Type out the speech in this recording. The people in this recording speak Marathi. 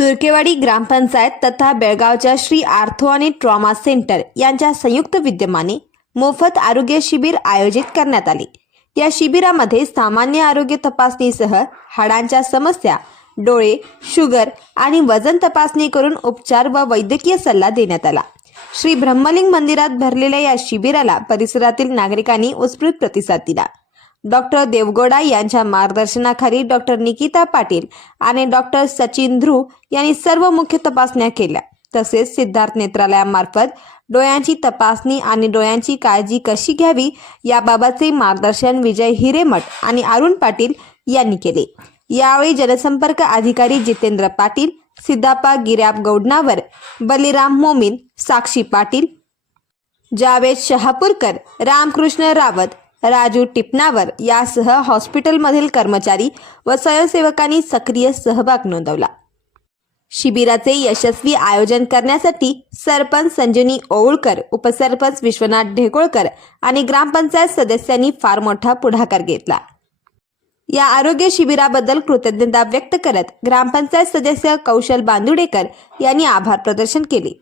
तुर्केवाडी ग्रामपंचायत तथा बेळगावच्या श्री आर्थो आणि ट्रॉमा सेंटर यांच्या संयुक्त विद्यमाने मोफत आरोग्य शिबिर आयोजित करण्यात आले। या शिबिरामध्ये सामान्य आरोग्य तपासणीसह हाडांच्या समस्या, डोळे, शुगर आणि वजन तपासणी करून उपचार व वैद्यकीय सल्ला देण्यात आला। श्री ब्रह्मलिंग मंदिरात भरलेल्या या शिबिराला परिसरातील नागरिकांनी उत्स्फूर्त प्रतिसाद दिला। डॉक्टर देवगौडा यांच्या मार्गदर्शनाखाली डॉक्टर निकिता पाटील आणि डॉक्टर सचिन ध्रुव यांनी सर्व मुख्य तपासण्या केल्या। तसेच सिद्धार्थ नेत्रालयामार्फत डोळ्यांची तपासणी आणि डोळ्यांची काळजी कशी घ्यावी याबाबतचे मार्गदर्शन विजय हिरेमठ आणि अरुण पाटील यांनी केले। यावेळी जनसंपर्क अधिकारी जितेंद्र पाटील, सिद्धाप्पा गिर्याप गौडनावर, बलिराम मोमीन, साक्षी पाटील, जावेद शहापूरकर, रामकृष्ण रावत, राजू टिपनावर यासह हॉस्पिटलमधील कर्मचारी व स्वयंसेवकांनी सक्रिय सहभाग नोंदवला। शिबिराचे यशस्वी आयोजन करण्यासाठी सरपंच संजनी ओवळकर, उपसरपंच विश्वनाथ ढेकोळकर आणि ग्रामपंचायत सदस्यांनी फार मोठा पुढाकार घेतला। या आरोग्य शिबिराबद्दल कृतज्ञता व्यक्त करत ग्रामपंचायत सदस्य कौशल बांदुडेकर यांनी आभार प्रदर्शन केले।